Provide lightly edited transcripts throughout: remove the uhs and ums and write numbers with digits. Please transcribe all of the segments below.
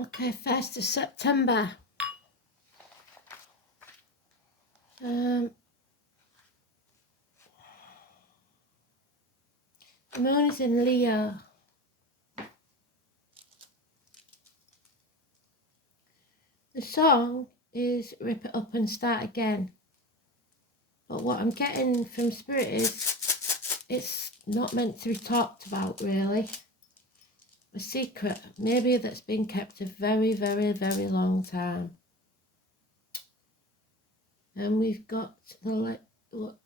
Okay, 1st of September. The moon is in Leo. The song is Rip It Up and Start Again. But what I'm getting from Spirit is it's not meant to be talked about, really. A secret, maybe that's been kept a very, very, very long time. And we've got the what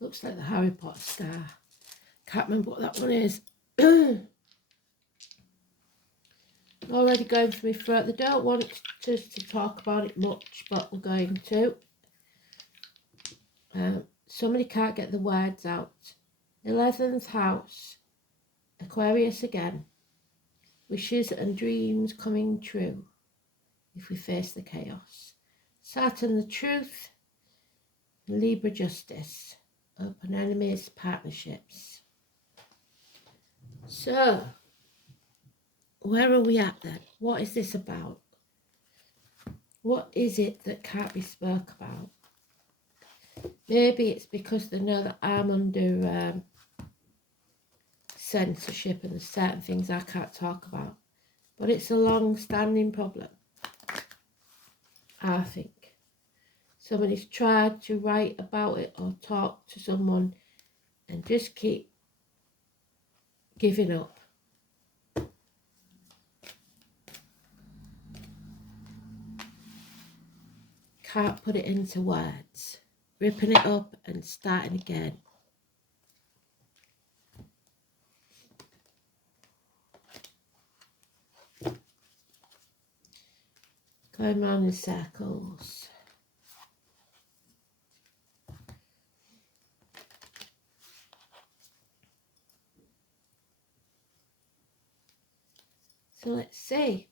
looks like the Harry Potter star. Can't remember what that one is. Already going for me throat. They don't want us to talk about it much, but we're going to. Somebody can't get the words out. 11th house, Aquarius again. Wishes and dreams coming true if we face the chaos. Saturn, the truth. Libra, justice. Open enemies, partnerships. So, where are we at then? What is this about? What is it that can't be spoke about? Maybe it's because they know that I'm under censorship and there's certain things I can't talk about. But it's a long-standing problem, I think. Somebody's tried to write about it or talk to someone and just keep giving up. Can't put it into words. Ripping it up and starting again. Going round in circles. So let's see.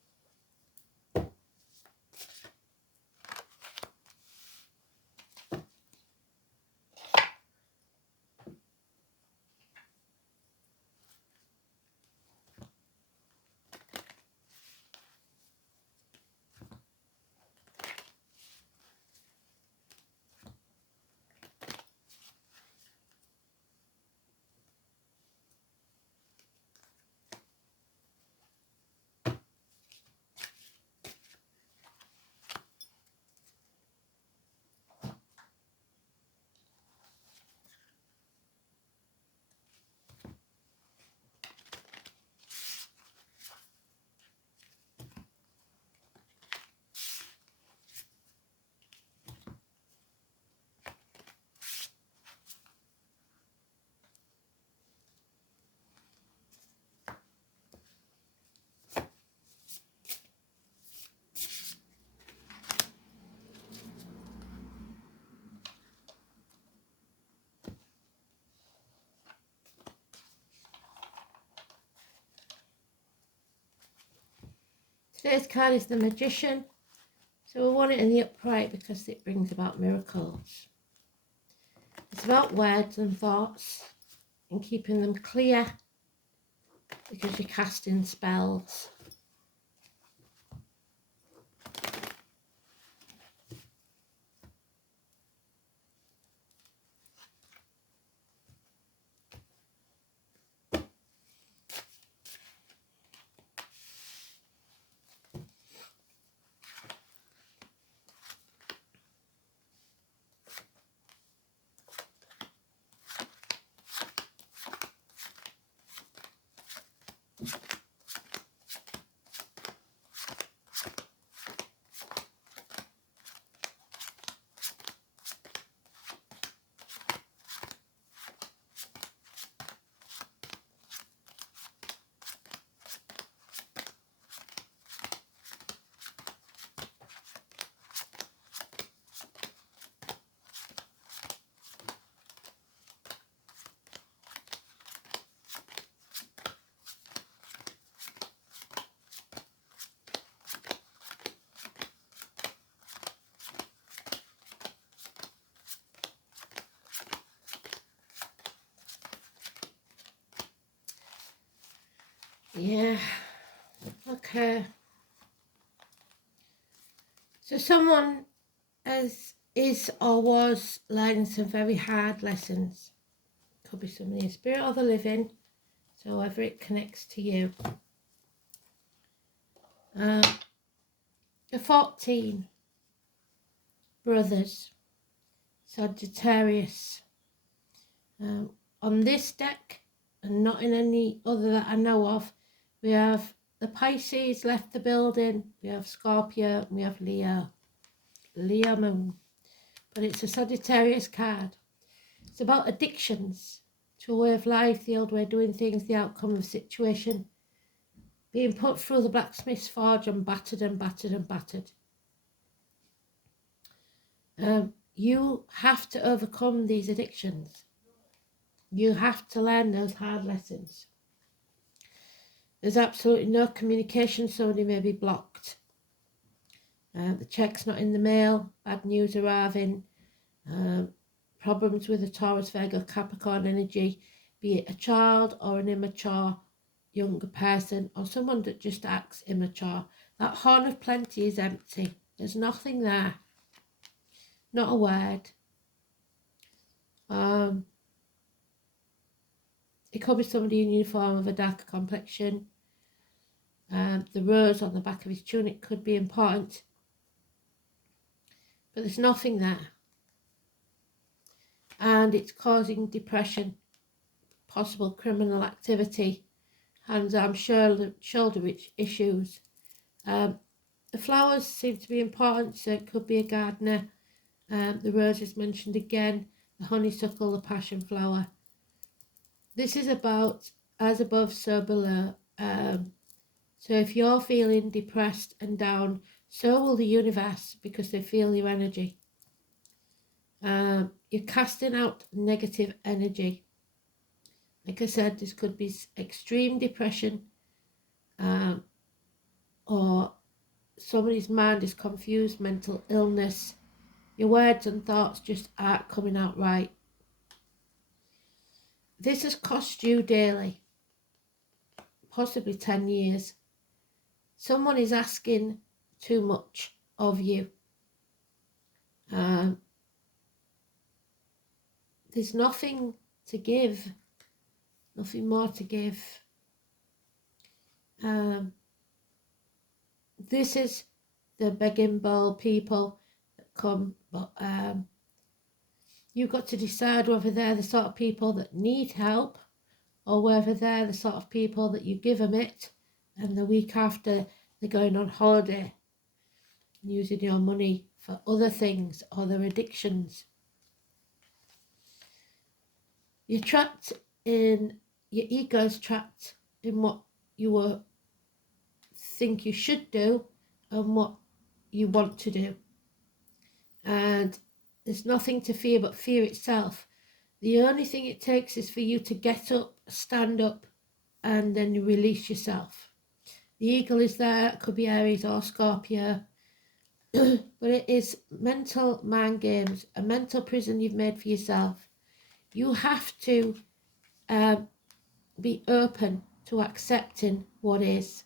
Today's card is the Magician. So we want it in the upright because it brings about miracles. It's about words and thoughts and keeping them clear because you're casting spells. Yeah, Okay. So someone is or was learning some very hard lessons. Could be somebody in spirit or the living, so however it connects to you. The 14 brothers, Sagittarius. On this deck, and not in any other that I know of, we have the Pisces left the building, we have Scorpio, and we have Leo moon. But it's a Sagittarius card. It's about addictions to a way of life, the old way of doing things, the outcome of a situation, being put through the blacksmith's forge and battered and battered and battered. You have to overcome these addictions. You have to learn those hard lessons. There's absolutely no communication. Somebody may be blocked. The check's not in the mail. Bad news arriving. Problems with a Taurus, Virgo, Capricorn energy. Be it a child or an immature younger person or someone that just acts immature. That horn of plenty is empty. There's nothing there. Not a word. It could be somebody in uniform of a darker complexion. The rose on the back of his tunic could be important. But there's nothing there. And it's causing depression, possible criminal activity, hands, arm, shoulder issues. The flowers seem to be important, so it could be a gardener. The rose is mentioned again, the honeysuckle, the passion flower. This is about as above, so below. So if you're feeling depressed and down, so will the universe, because they feel your energy. You're casting out negative energy. Like I said, this could be extreme depression, or somebody's mind is confused, mental illness. Your words and thoughts just aren't coming out right. This has cost you daily, possibly 10 years. Someone is asking too much of you. There's nothing to give, nothing more to give. This is the begging bowl people that come, but you've got to decide whether they're the sort of people that need help or whether they're the sort of people that you give them it and the week after they're going on holiday and using your money for other things or their addictions. You're trapped in, your ego's trapped in what you think you should do and what you want to do. And there's nothing to fear but fear itself. The only thing it takes is for you to get up, stand up, and then you release yourself. The eagle is there, it could be Aries or Scorpio, but it is mental mind games, a mental prison you've made for yourself. You have to be open to accepting what is.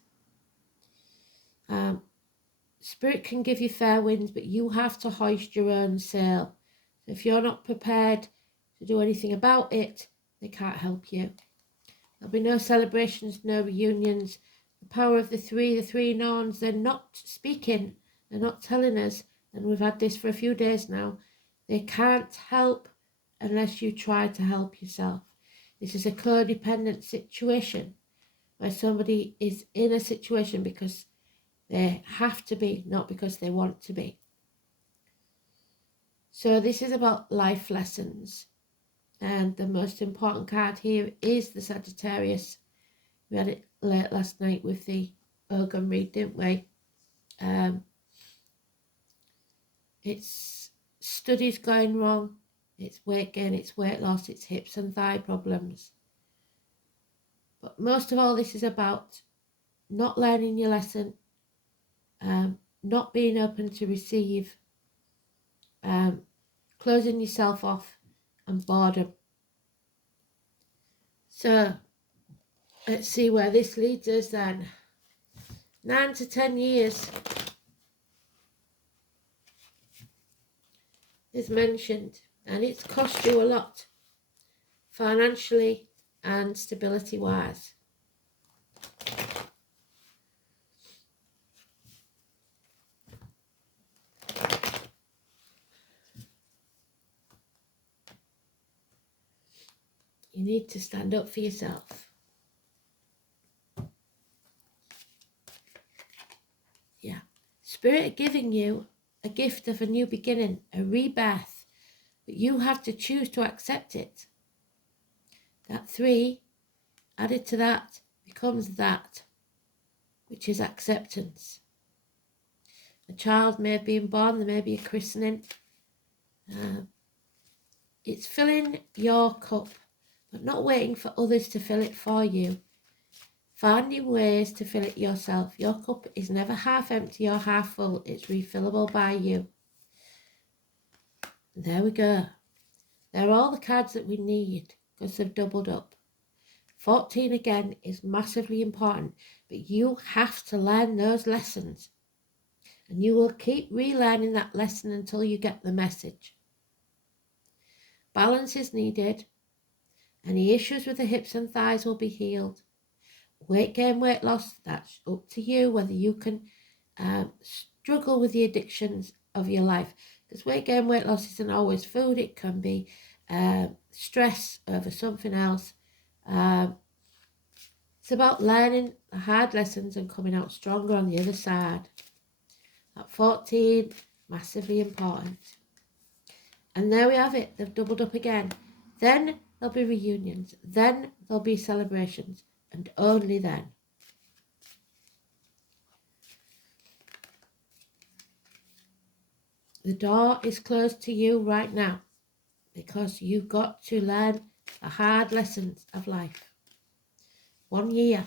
Spirit can give you fair winds, but you have to hoist your own sail. So if you're not prepared to do anything about it, they can't help you. There'll be no celebrations, no reunions. The power of the three norns, they're not speaking, they're not telling us, and we've had this for a few days now. They can't help unless you try to help yourself. This is a codependent situation where somebody is in a situation because they have to be, not because they want to be. So this is about life lessons. And the most important card here is the Sagittarius. We had it late last night with the Ogun read, didn't we? It's studies going wrong, it's weight gain, it's weight loss, it's hips and thigh problems. But most of all, this is about not learning your lesson, not being open to receive, closing yourself off, and boredom. So let's see where this leads us then. 9 to 10 years is mentioned, and it's cost you a lot financially and stability wise. You need to stand up for yourself. Yeah. Spirit giving you a gift of a new beginning, a rebirth, but you have to choose to accept it. That 3 added to that becomes that, which is acceptance. A child may have been born, there may be a christening. It's filling your cup, but not waiting for others to fill it for you. Finding ways to fill it yourself. Your cup is never half empty or half full. It's refillable by you. There we go. There are all the cards that we need because they've doubled up. 14 again is massively important, but you have to learn those lessons. And you will keep relearning that lesson until you get the message. Balance is needed. Any issues with the hips and thighs will be healed. Weight gain, weight loss, that's up to you, whether you can struggle with the addictions of your life. Because weight gain, weight loss isn't always food. It can be stress over something else. It's about learning the hard lessons and coming out stronger on the other side. At 14, massively important. And there we have it. They've doubled up again. Then there'll be reunions. Then there'll be celebrations. And only then. The door is closed to you right now because you've got to learn the hard lessons of life. 1 year.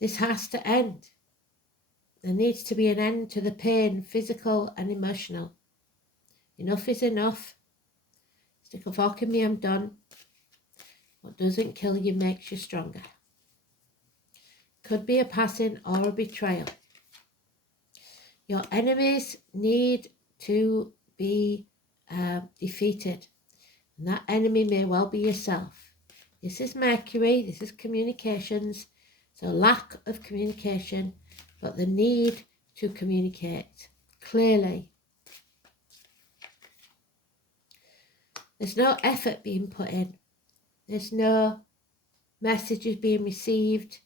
This has to end. There needs to be an end to the pain, physical and emotional. Enough is enough. Stick a fork in me, I'm done. What doesn't kill you makes you stronger. Could be a passing or a betrayal. Your enemies need to be defeated. And that enemy may well be yourself. This is Mercury, this is communications. So lack of communication, but the need to communicate clearly. There's no effort being put in. There's no messages being received.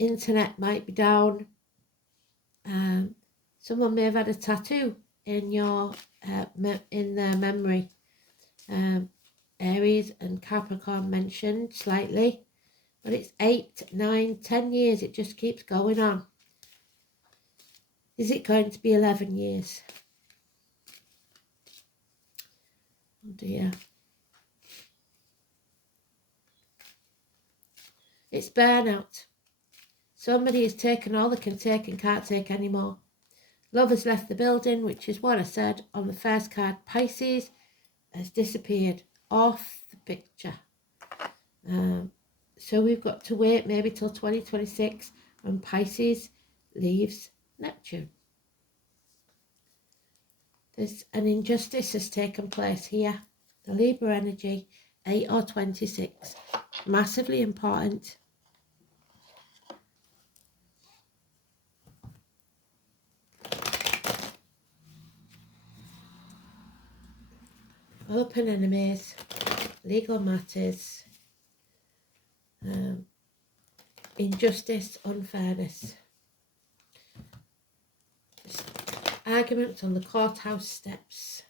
Internet might be down. Someone may have had a tattoo in your in their memory. Aries and Capricorn mentioned slightly, but it's 8, 9, 10 years. It just keeps going on. Is it going to be 11 years? Oh dear. It's burnout. Somebody has taken all they can take and can't take anymore. Love has left the building, which is what I said on the first card. Pisces has disappeared off the picture. So we've got to wait maybe till 2026 when Pisces leaves Neptune. There's an injustice has taken place here. The Libra energy, 8 or 26. Massively important. Open enemies, legal matters, injustice, unfairness. Arguments on the courthouse steps.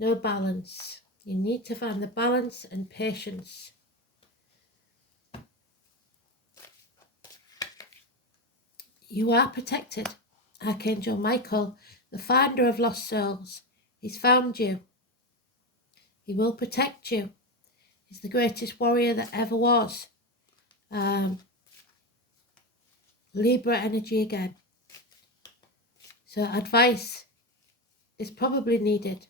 No balance. You need to find the balance and patience. You are protected. Archangel Michael, the finder of lost souls, he's found you. He will protect you. He's the greatest warrior that ever was. Libra energy again. So advice is probably needed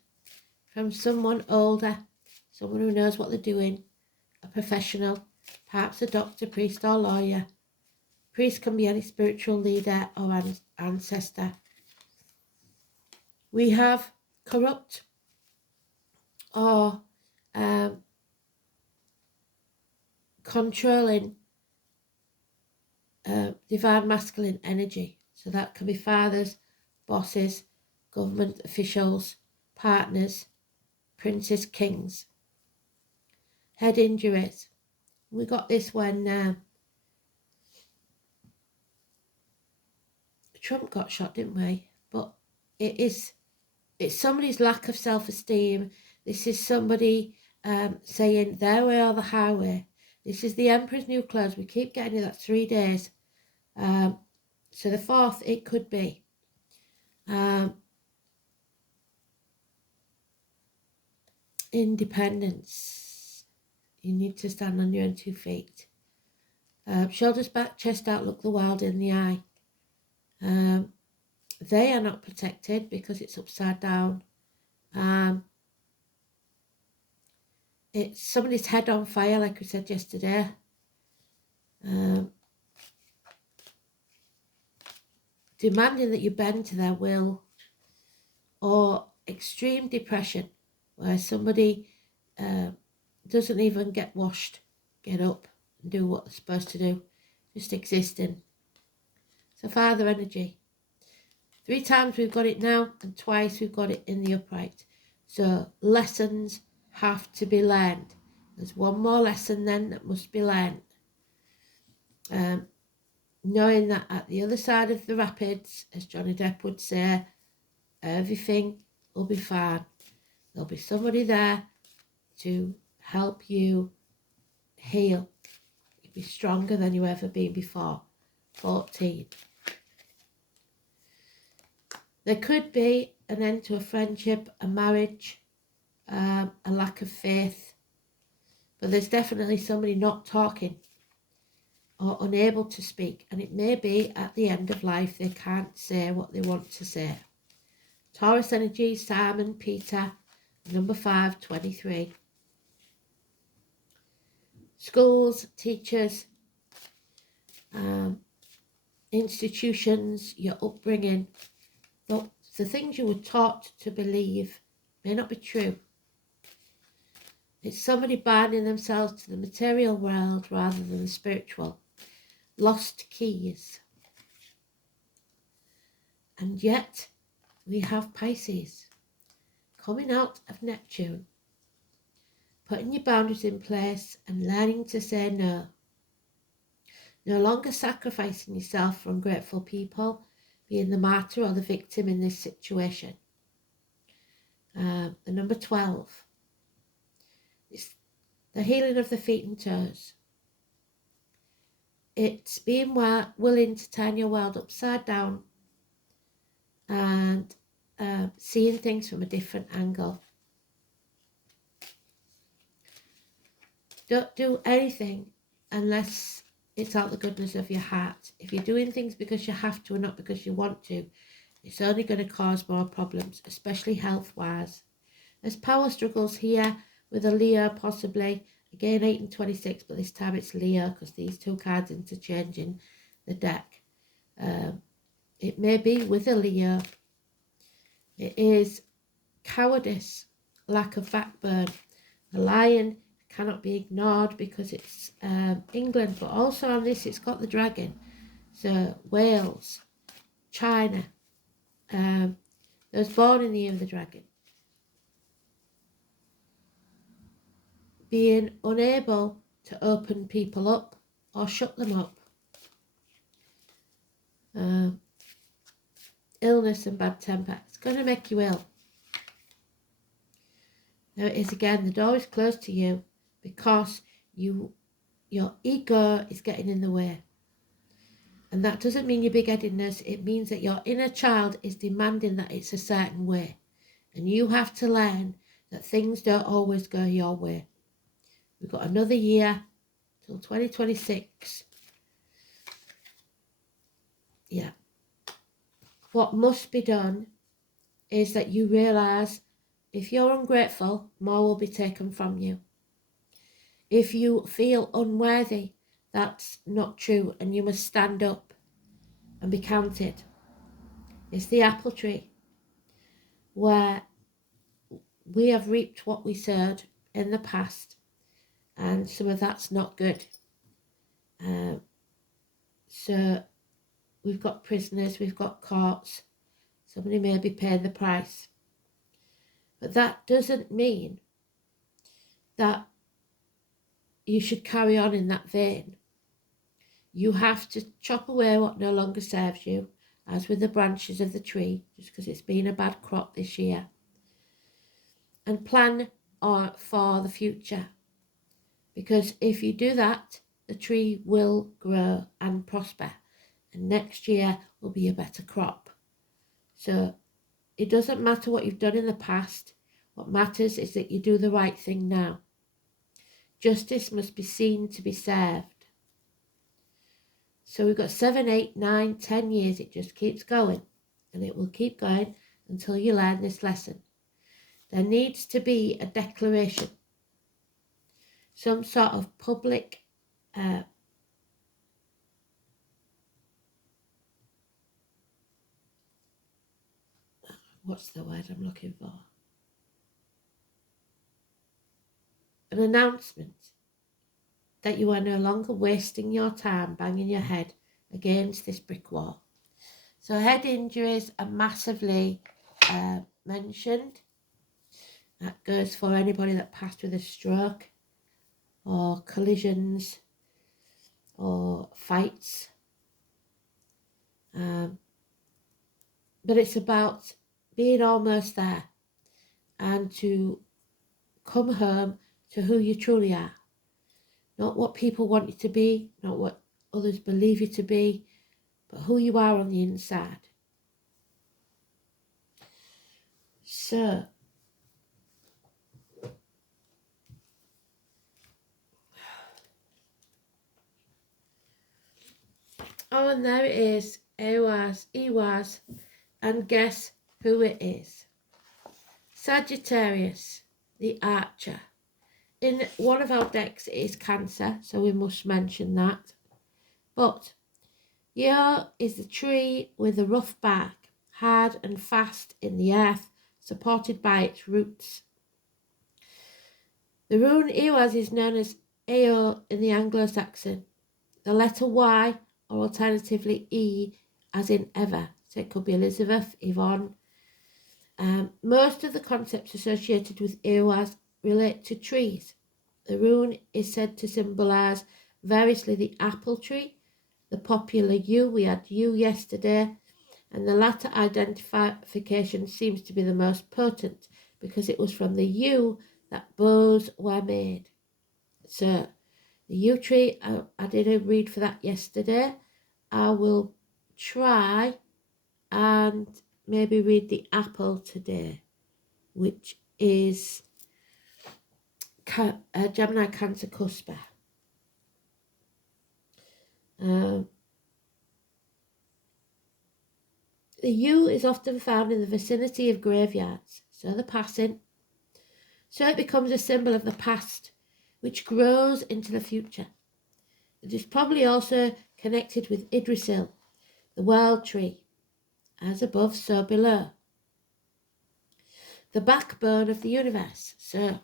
from someone older, someone who knows what they're doing, a professional, perhaps a doctor, priest or lawyer. Priest can be any spiritual leader or ancestor. We have corrupt or controlling divine masculine energy. So that can be fathers, bosses, government officials, partners, princes, kings. Head injuries. We got this when Trump got shot, didn't we? But it's somebody's lack of self-esteem. This is somebody saying their way or the highway. This is the Emperor's New Clothes. We keep getting it. That's 3 days. So the 4th, it could be. Independence. You need to stand on your own 2 feet. Shoulders back, chest out, look the world in the eye. They are not protected because it's upside down. It's somebody's head on fire, like we said yesterday. Demanding that you bend to their will. Or extreme depression, where somebody doesn't even get washed, get up and do what they're supposed to do, just existing. So father energy. 3 times we've got it now, and twice we've got it in the upright. So lessons have to be learned. There's one more lesson then that must be learned. Knowing that at the other side of the rapids, as Johnny Depp would say, everything will be fine. There'll be somebody there to help you heal. You'll be stronger than you've ever been before. 14. There could be an end to a friendship, a marriage, a lack of faith. But there's definitely somebody not talking or unable to speak. And it may be at the end of life they can't say what they want to say. Taurus energy, Simon, Peter, number 5, 23. Schools, teachers, institutions, your upbringing, the things you were taught to believe may not be true. It's somebody binding themselves to the material world rather than the spiritual. Lost keys. And yet we have Pisces coming out of Neptune, putting your boundaries in place and learning to say no. No longer sacrificing yourself for ungrateful people, being the martyr or the victim in this situation. The number 12. It's the healing of the feet and toes. It's being willing to turn your world upside down and seeing things from a different angle. Don't do anything unless it's out the goodness of your heart. If you're doing things because you have to and not because you want to, it's only going to cause more problems, especially health-wise. There's power struggles here with a Leo possibly. Again, 8 and 26, but this time it's Leo because these 2 cards interchange in the deck. It may be with a Leo. It is cowardice, lack of backbone. The lion cannot be ignored because it's England, but also on this it's got the dragon. So Wales, China, those born in the year of the dragon. Being unable to open people up or shut them up. Illness and bad temper. It's going to make you ill. There it is again. The door is closed to you because your ego is getting in the way. And that doesn't mean your big-headedness. It means that your inner child is demanding that it's a certain way. And you have to learn that things don't always go your way. We've got another year till 2026. Yeah. What must be done is that you realise if you're ungrateful, more will be taken from you. If you feel unworthy, that's not true, and you must stand up and be counted. It's the apple tree, where we have reaped what we sowed in the past, and some of that's not good. So we've got prisoners, we've got courts, somebody may be paying the price. But that doesn't mean that you should carry on in that vein. You have to chop away what no longer serves you, as with the branches of the tree, just because it's been a bad crop this year, and plan for the future. Because if you do that, the tree will grow and prosper, and next year will be a better crop. So it doesn't matter what you've done in the past. What matters is that you do the right thing now. Justice must be seen to be served. So we've got 7, 8, 9, 10 years. It just keeps going, and it will keep going until you learn this lesson. There needs to be a declaration, some sort of public what's the word I'm looking for? An announcement that you are no longer wasting your time banging your head against this brick wall. So head injuries are massively mentioned. That goes for anybody that passed with a stroke or collisions or fights. But it's about being almost there and to come home to who you truly are. Not what people want you to be, not what others believe you to be, but who you are on the inside. So, oh, and there it is. He was, and guess who it is? Sagittarius, the archer. In one of our decks it is Cancer, so we must mention that. But here is the tree with a rough bark, hard and fast in the earth, supported by its roots. The rune Ewas is known as Eo in the Anglo-Saxon. The letter Y, or alternatively E, as in ever. So it could be Elizabeth, Yvonne. Most of the concepts associated with Ewas relate to trees. The rune is said to symbolise variously the apple tree, the popular yew, we had yew yesterday, and the latter identification seems to be the most potent because it was from the yew that bows were made. So the yew tree, I did a read for that yesterday. I will try and maybe read the apple today, which is Gemini Cancer Cusper. The yew is often found in the vicinity of graveyards, so the passing. So it becomes a symbol of the past, which grows into the future. It is probably also connected with Yggdrasil, the world tree, as above, so below. The backbone of the universe, so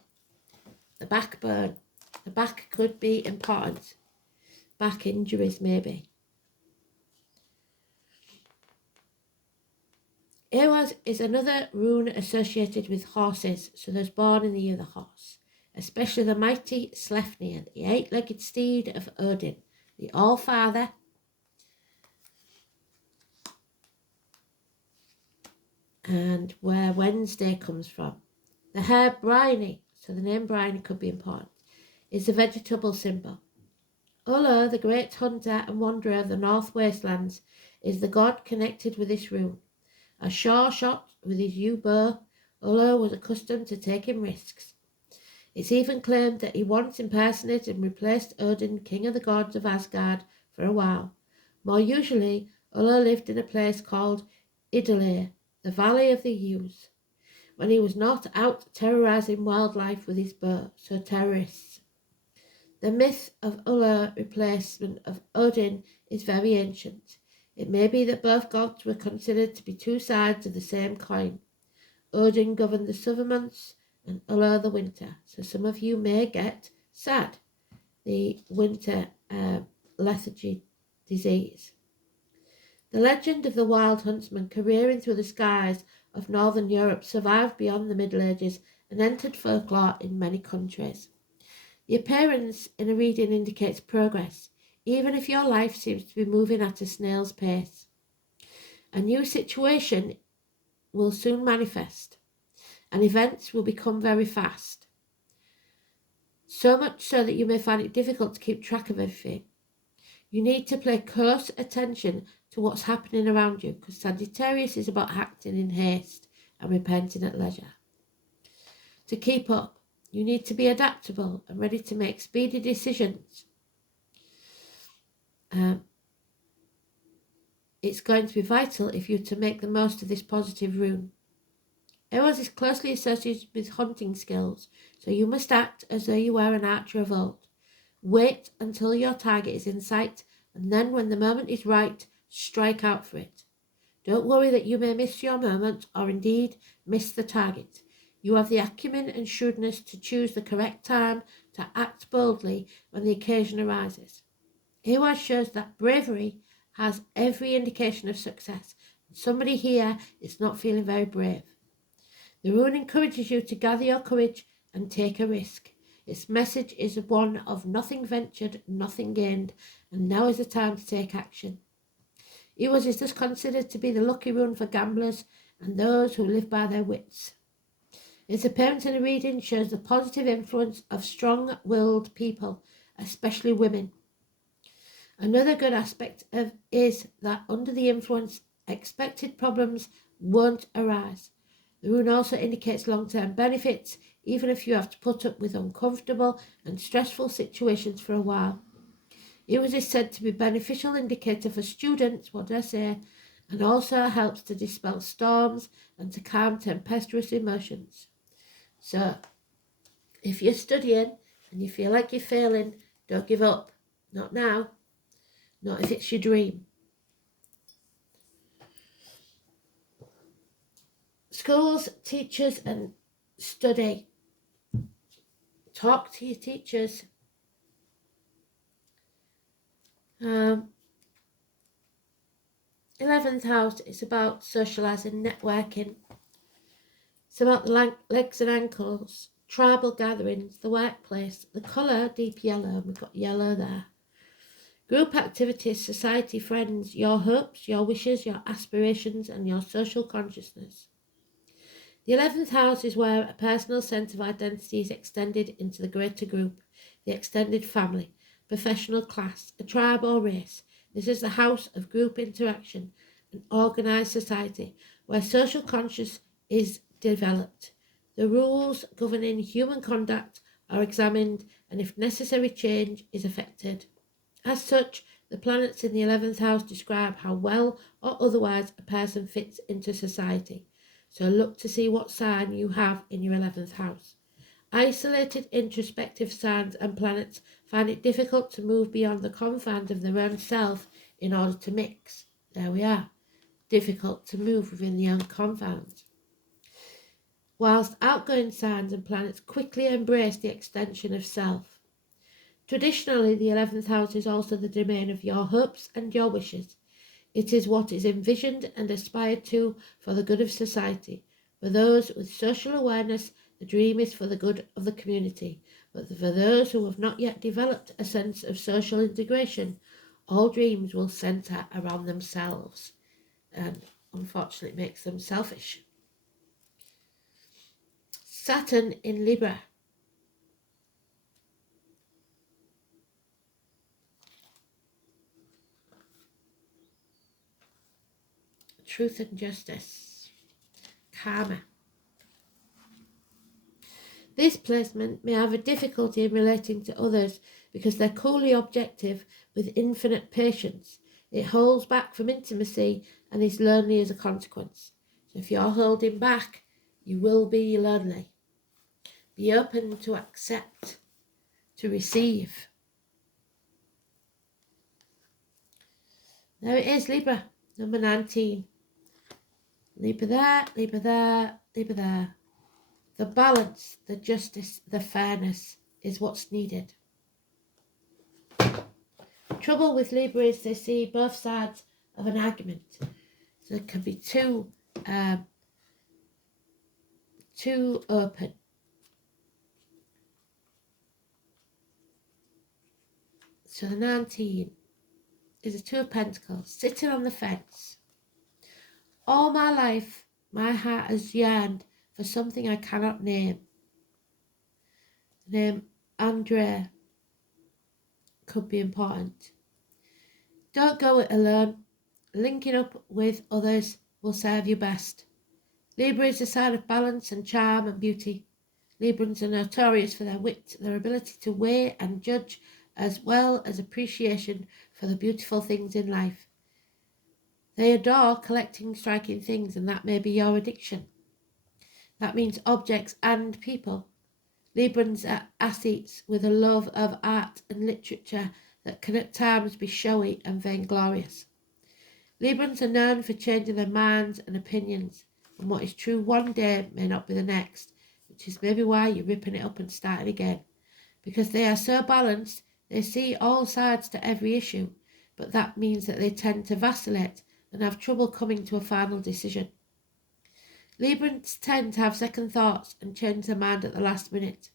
the backbone. The back could be important. Back injuries, maybe. Ewas is another rune associated with horses, so those born in the year of the horse, especially the mighty Sleipnir, the eight-legged steed of Odin, the All-Father, and where Wednesday comes from. The herb Bryony, so the name Bryony could be important, is a vegetable symbol. Ulla, the great hunter and wanderer of the North Wastelands, is the god connected with this rune. A sure shot with his yew bow, Ulla was accustomed to taking risks. It's even claimed that he once impersonated and replaced Odin, king of the gods of Asgard, for a while. More usually, Ulla lived in a place called Idalé, the Valley of the Yews, when he was not out terrorising wildlife with his bow, so terrorists. The myth of Ulla replacement of Odin is very ancient. It may be that both gods were considered to be two sides of the same coin. Odin governed the summer months and Ulla the winter. So some of you may get sad, the winter lethargy disease. The legend of the wild huntsman careering through the skies of northern Europe survived beyond the Middle Ages and entered folklore in many countries. The appearance in a reading indicates progress, even if your life seems to be moving at a snail's pace. A new situation will soon manifest, and events will become very fast. So much so that you may find it difficult to keep track of everything. You need to pay close attention to what's happening around you, because Sagittarius is about acting in haste and repenting at leisure. To keep up, you need to be adaptable and ready to make speedy decisions. It's going to be vital if you're to make the most of this positive rune. Eros is closely associated with hunting skills, so you must act as though you were an archer of old. Wait until your target is in sight, and then when the moment is right, strike out for it. Don't worry that you may miss your moment, or indeed miss the target. You have the acumen and shrewdness to choose the correct time to act boldly when the occasion arises. Eros shows that bravery has every indication of success. Somebody here is not feeling very brave. The rune encourages you to gather your courage and take a risk. Its message is one of nothing ventured, nothing gained, and now is the time to take action. Eros is thus considered to be the lucky rune for gamblers and those who live by their wits. Its appearance in a reading shows the positive influence of strong-willed people, especially women. Another good aspect is that under the influence, expected problems won't arise. The rune also indicates long-term benefits, even if you have to put up with uncomfortable and stressful situations for a while. Eros is said to be a beneficial indicator for students, and also helps to dispel storms and to calm tempestuous emotions. So, if you're studying and you feel like you're failing, don't give up. Not now. Not if it's your dream. Schools, teachers, and study. Talk to your teachers. 11th house is about socialising, networking. It's about the legs and ankles, tribal gatherings, the workplace, the colour, deep yellow, and we've got yellow there. Group activities, society, friends, your hopes, your wishes, your aspirations, and your social consciousness. The 11th house is where a personal sense of identity is extended into the greater group, the extended family, professional class, a tribe or race. This is the house of group interaction, an organised society, where social consciousness is developed. The rules governing human conduct are examined, and if necessary, change is effected. As such, the planets in the 11th house describe how well or otherwise a person fits into society. So look to see what sign you have in your 11th house. Isolated, introspective signs and planets find it difficult to move beyond the confines of their own self in order to mix. There we are. Difficult to move within the own confines. Whilst outgoing signs and planets quickly embrace the extension of self. Traditionally, the 11th house is also the domain of your hopes and your wishes. It is what is envisioned and aspired to for the good of society. For those with social awareness, the dream is for the good of the community. But for those who have not yet developed a sense of social integration, all dreams will centre around themselves. And unfortunately, it makes them selfish. Saturn in Libra. Truth and justice. Karma. This placement may have a difficulty in relating to others because they're coolly objective with infinite patience. It holds back from intimacy and is lonely as a consequence. So if you're holding back, you will be lonely. Be open to accept, to receive. There it is, Libra, number 19. Libra there, Libra there, Libra there. The balance, the justice, the fairness is what's needed. Trouble with Libra is they see both sides of an argument. So it can be too open. So the 19 is a Two of Pentacles, sitting on the fence. All my life, my heart has yearned for something I cannot name. The name Andrea could be important. Don't go it alone. Linking up with others will serve you best. Libra is a sign of balance and charm and beauty. Librans are notorious for their wit, their ability to weigh and judge, as well as appreciation for the beautiful things in life. They adore collecting striking things, and that may be your addiction. That means objects and people. Librans are athletes with a love of art and literature that can at times be showy and vainglorious. Librans are known for changing their minds and opinions, and what is true one day may not be the next, which is maybe why you're ripping it up and starting again. Because they are so balanced, they see all sides to every issue, but that means that they tend to vacillate and have trouble coming to a final decision. Librans tend to have second thoughts and change their mind at the last minute.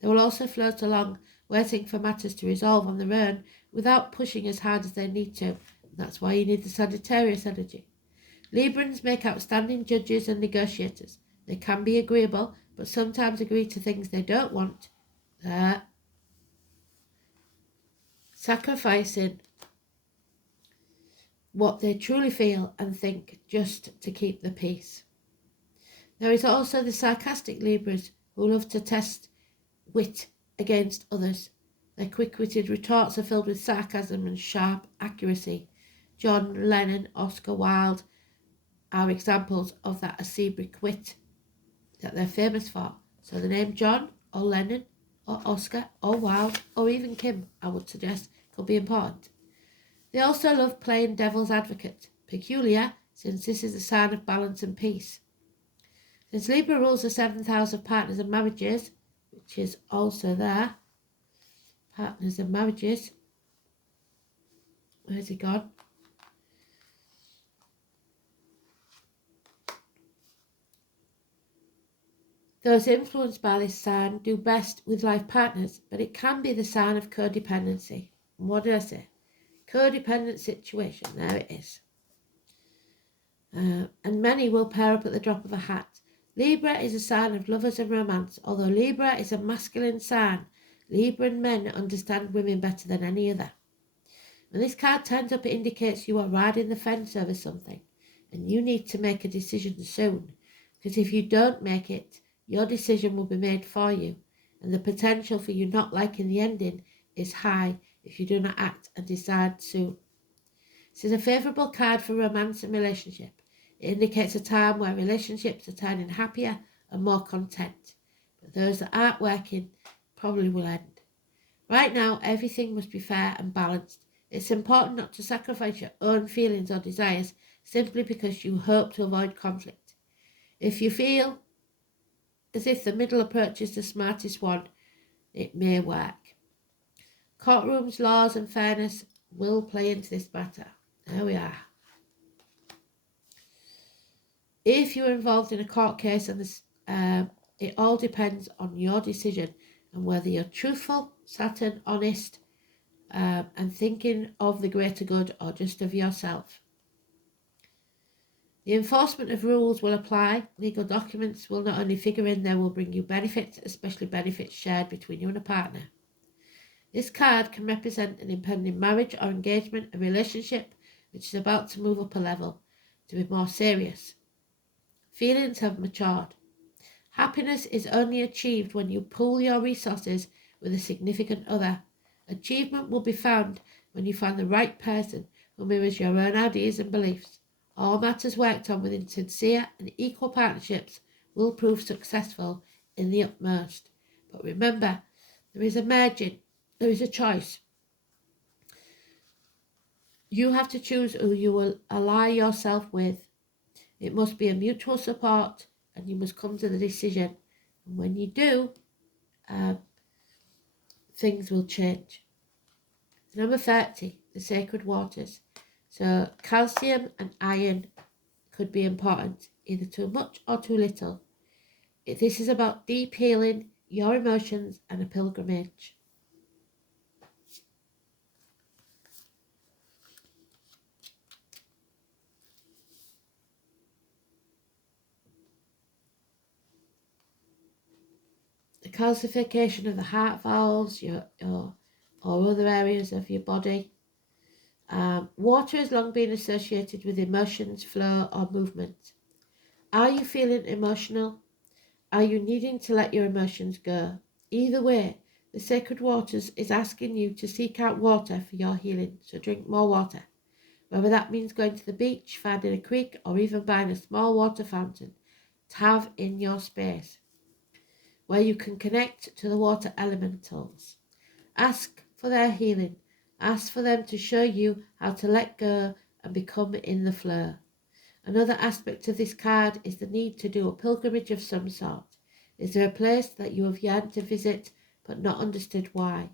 They will also float along, waiting for matters to resolve on their own without pushing as hard as they need to. That's why you need the Sagittarius energy. Librans make outstanding judges and negotiators. They can be agreeable, but sometimes agree to things they don't want. Sacrificing what they truly feel and think just to keep the peace. There is also the sarcastic Libras who love to test wit against others. Their quick-witted retorts are filled with sarcasm and sharp accuracy. John Lennon, Oscar Wilde are examples of that acerbic wit that they're famous for. So the name John or Lennon or Oscar or Wilde or even Kim, I would suggest, could be important. They also love playing devil's advocate, peculiar since this is a sign of balance and peace. Since Libra rules the 7th house of partners and marriages, which is also there, partners and marriages, where's he gone? Those influenced by this sign do best with life partners, but it can be the sign of codependency. And what did I say? Codependent situation, there it is. And many will pair up at the drop of a hat. Libra is a sign of lovers and romance. Although Libra is a masculine sign, Libran men understand women better than any other. When this card turns up, it indicates you are riding the fence over something, and you need to make a decision soon, because if you don't make it, your decision will be made for you, and the potential for you not liking the ending is high if you do not act and decide soon. This is a favourable card for romance and relationship. It indicates a time where relationships are turning happier and more content, but those that aren't working probably will end. Right now, everything must be fair and balanced. It's important not to sacrifice your own feelings or desires simply because you hope to avoid conflict. If you feel as if the middle approach is the smartest one, it may work. Courtrooms, laws and fairness will play into this matter. There we are. If you're involved in a court case, and this, it all depends on your decision and whether you're truthful, Saturn, honest, and thinking of the greater good or just of yourself. The enforcement of rules will apply. Legal documents will not only figure in, they will bring you benefits, especially benefits shared between you and a partner. This card can represent an impending marriage or engagement, a relationship which is about to move up a level, to be more serious. Feelings have matured. Happiness is only achieved when you pool your resources with a significant other. Achievement will be found when you find the right person who mirrors your own ideas and beliefs. All matters worked on within sincere and equal partnerships will prove successful in the utmost. But remember, there is a margin, there is a choice. You have to choose who you will ally yourself with. It must be a mutual support, and you must come to the decision. And when you do, things will change. Number 30, the sacred waters. So calcium and iron could be important, either too much or too little. This is about deep healing, your emotions, and a pilgrimage. The calcification of the heart valves, or other areas of your body. Water has long been associated with emotions, flow, or movement. Are you feeling emotional? Are you needing to let your emotions go? Either way, the sacred waters is asking you to seek out water for your healing, so drink more water. Whether that means going to the beach, finding a creek, or even buying a small water fountain to have in your space, where you can connect to the water elementals. Ask for their healing. Ask for them to show you how to let go and become in the flow. Another aspect of this card is the need to do a pilgrimage of some sort. Is there a place that you have yearned to visit but not understood why?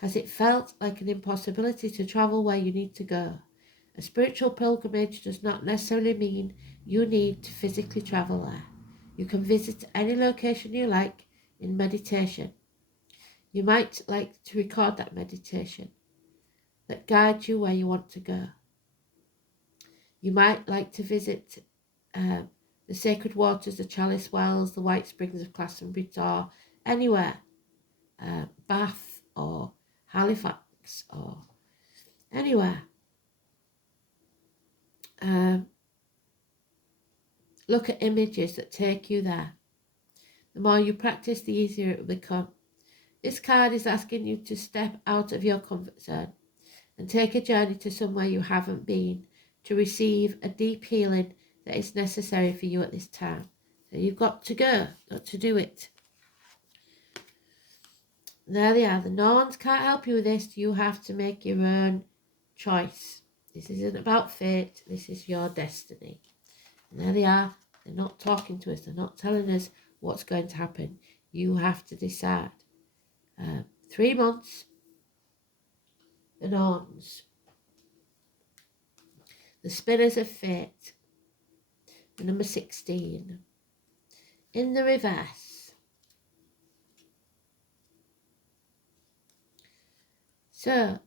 Has it felt like an impossibility to travel where you need to go? A spiritual pilgrimage does not necessarily mean you need to physically travel there. You can visit any location you like in meditation. You might like to record that meditation that guides you where you want to go. You might like to visit the sacred waters, the Chalice Wells, the White Springs of Glastonbury, or anywhere, Bath or Halifax or anywhere. Look at images that take you there. The more you practice, the easier it will become. This card is asking you to step out of your comfort zone and take a journey to somewhere you haven't been to receive a deep healing that is necessary for you at this time. So you've got to go, got to do it. There they are. The Norns can't help you with this. You have to make your own choice. This isn't about fate. This is your destiny. And there they are. They're not talking to us. They're not telling us what's going to happen. You have to decide. 3 months. The Norns. The Spinners of Fate. The number 16. In the reverse. So,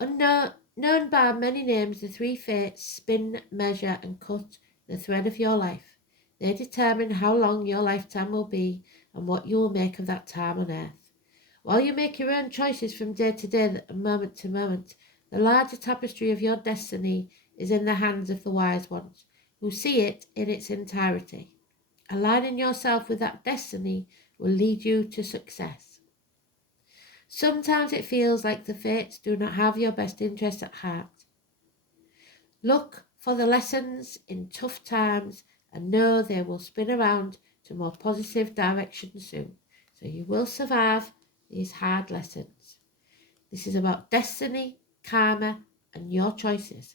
known by many names, the 3 fates spin, measure, and cut the thread of your life. They determine how long your lifetime will be and what you will make of that time on earth. While you make your own choices from day to day and moment to moment, the larger tapestry of your destiny is in the hands of the wise ones, who see it in its entirety. Aligning yourself with that destiny will lead you to success. Sometimes it feels like the fates do not have your best interest at heart. Look for the lessons in tough times and know they will spin around to more positive direction soon. So you will survive these hard lessons. This is about destiny, karma, and your choices.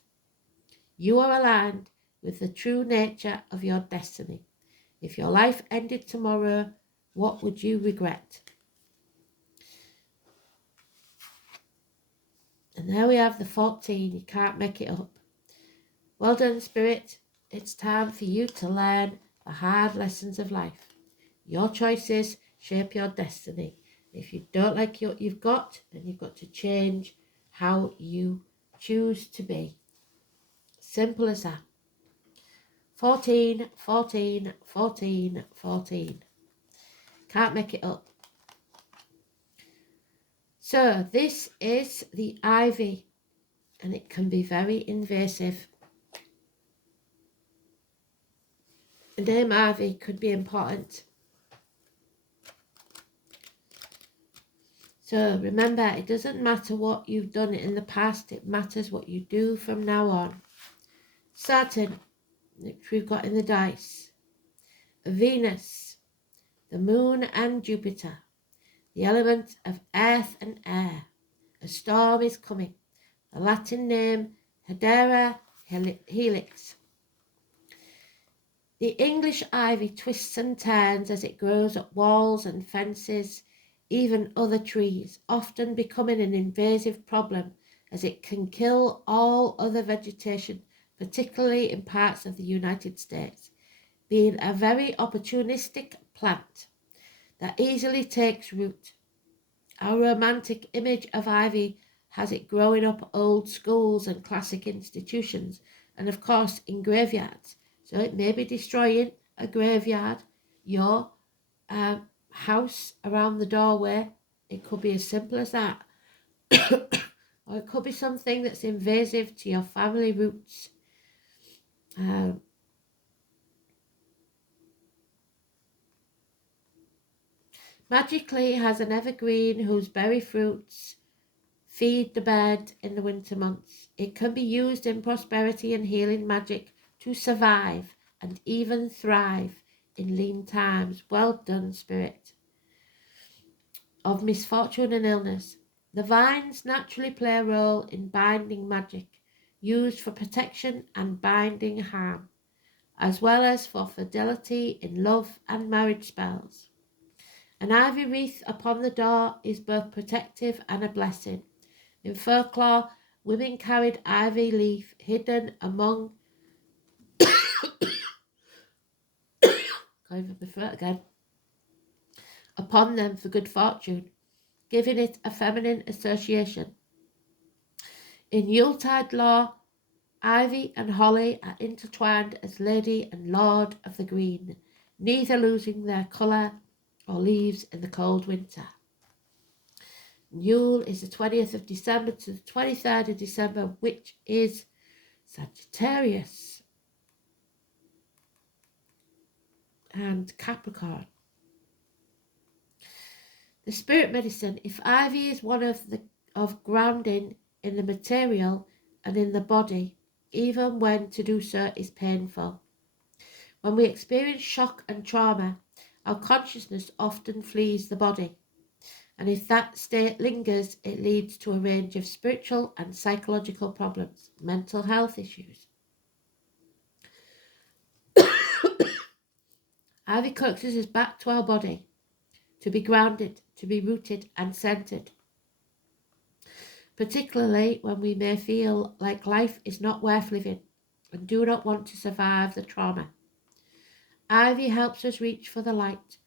You are aligned with the true nature of your destiny. If your life ended tomorrow, what would you regret? And there we have the 14. You can't make it up. Well done, Spirit. It's time for you to learn the hard lessons of life. Your choices shape your destiny. If you don't like what you've got, then you've got to change how you choose to be. Simple as that. 14, 14, 14, 14. Can't make it up. So this is the ivy, and it can be very invasive. The name ivy could be important. So remember, it doesn't matter what you've done in the past, it matters what you do from now on. Saturn, which we've got in the dice. Venus, the moon and Jupiter, the element of earth and air. A storm is coming. The Latin name Hedera helix. The English ivy twists and turns as it grows up walls and fences, even other trees, often becoming an invasive problem as it can kill all other vegetation, particularly in parts of the United States, being a very opportunistic plant that easily takes root. Our romantic image of ivy has it growing up old schools and classic institutions, and of course in graveyards. So it may be destroying a graveyard, your house around the doorway. It could be as simple as that. Or it could be something that's invasive to your family roots. Magically has an evergreen whose berry fruits feed the bed in the winter months. It can be used in prosperity and healing magic to survive and even thrive in lean times. Well done, spirit of misfortune and illness. The vines naturally play a role in binding magic, used for protection and binding harm, as well as for fidelity in love and marriage spells. An ivy wreath upon the door is both protective and a blessing. In folklore, women carried ivy leaf hidden among upon them for good fortune, giving it a feminine association. In Yuletide lore, ivy and holly are intertwined as lady and lord of the green, neither losing their colour or leaves in the cold winter. Yule is the 20th of December to the 23rd of December, which is Sagittarius and Capricorn. The spirit medicine. If ivy is one of grounding in the material and in the body, even when to do so is painful. When we experience shock and trauma, our consciousness often flees the body. And if that state lingers, it leads to a range of spiritual and psychological problems, mental health issues. Ivy coaxes us back to our body, to be grounded, to be rooted and centered. Particularly when we may feel like life is not worth living and do not want to survive the trauma. Ivy helps us reach for the light,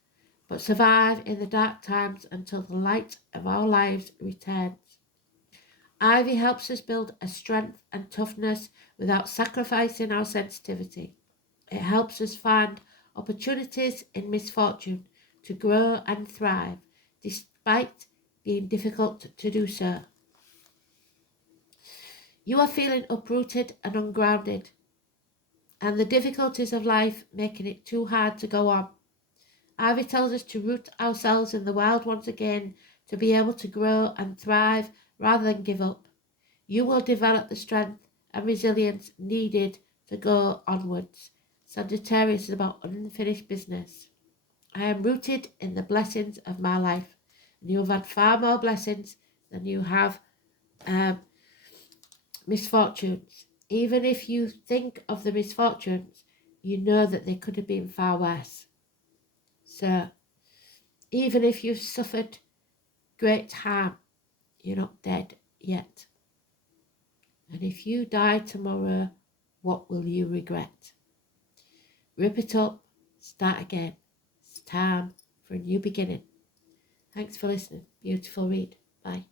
but survive in the dark times until the light of our lives returns. Ivy helps us build a strength and toughness without sacrificing our sensitivity. It helps us find opportunities in misfortune to grow and thrive, despite being difficult to do so. You are feeling uprooted and ungrounded, and the difficulties of life making it too hard to go on. Ivy tells us to root ourselves in the wild once again, to be able to grow and thrive rather than give up. You will develop the strength and resilience needed to go onwards. Sagittarius is about unfinished business. I am rooted in the blessings of my life, and you have had far more blessings than you have misfortunes. Even if you think of the misfortunes, you know that they could have been far worse. So, even if you've suffered great harm, you're not dead yet. And if you die tomorrow, what will you regret? Rip it up, start again. It's time for a new beginning. Thanks for listening. Beautiful read. Bye.